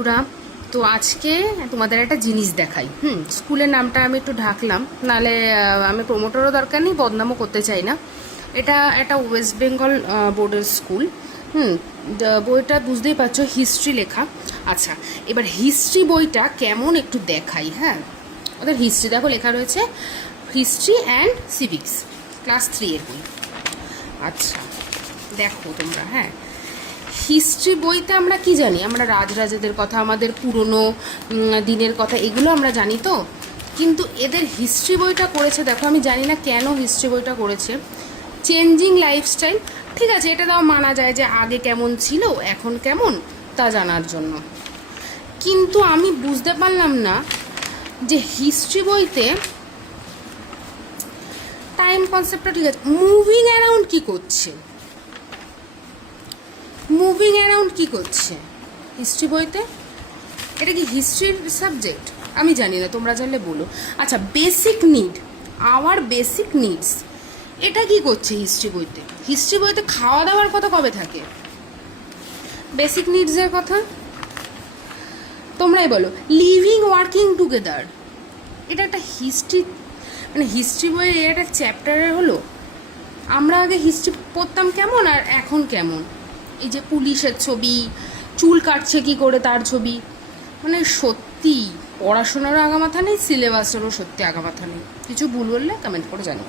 বন্ধুরা, তো আজকে তোমাদের একটা জিনিস দেখাই। স্কুলের নামটা আমি একটু ঢাকলাম, নাহলে আমি প্রমোটারও দরকার নেই, বদনামও করতে চাই না। এটা একটা ওয়েস্ট বেঙ্গল বোর্ডের স্কুল। বইটা বুঝতেই পারছো, হিস্ট্রি লেখা। আচ্ছা, এবার হিস্ট্রি বইটা কেমন একটু দেখাই। হ্যাঁ, ওদের হিস্ট্রি দেখো লেখা রয়েছে, হিস্ট্রি অ্যান্ড সিভিক্স, ক্লাস 3 এর বই। আচ্ছা দেখো তোমরা, হ্যাঁ, হিস্ট্রি বইতে আমরা কি জানি? আমরা রাজরাজাদের কথা, আমাদের পুরনো দিনের কথা, এগুলো আমরা জানি তো। কিন্তু এদের হিস্ট্রি বইটা করেছে দেখো, আমি জানি না কেন হিস্ট্রি বইটা করেছে। চেঞ্জিং লাইফস্টাইল, ঠিক আছে, এটা তাও মানা যায় যে আগে কেমন ছিল এখন কেমন, তা জানার জন্য। কিন্তু আমি বুঝতে পারলাম না যে হিস্ট্রি বইতে টাইম কনসেপ্টটা ঠিক আছে, মুভিং অ্যারাউন্ড কি করছে? মুভিং অ্যারাউন্ড কী করছে হিস্ট্রি বইতে? এটা কি হিস্ট্রির সাবজেক্ট? আমি জানি না, তোমরা জানলে বলো। আচ্ছা, basic need, our basic needs, এটা কি করছে হিস্ট্রি বইতে? হিস্ট্রি বইতে খাওয়া দাওয়ার কথা কবে থাকে? বেসিক নিডসের কথা তোমরাই বলো। লিভিং ওয়ার্কিং টুগেদার, এটা একটা হিস্ট্রি, মানে হিস্ট্রি বইয়ের এটা চ্যাপ্টারের হলো। আমরা আগে হিস্ট্রি পড়তাম কেমন আর এখন কেমন? এই যে পুলিশের ছবি, চুল কাটছে কি করে তার ছবি, মানে সত্যি পড়াশোনারও আগামাথা নেই, সিলেবাসেরও সত্যি আগামাথা নেই। কিছু ভুল বললে কমেন্ট করে জানো।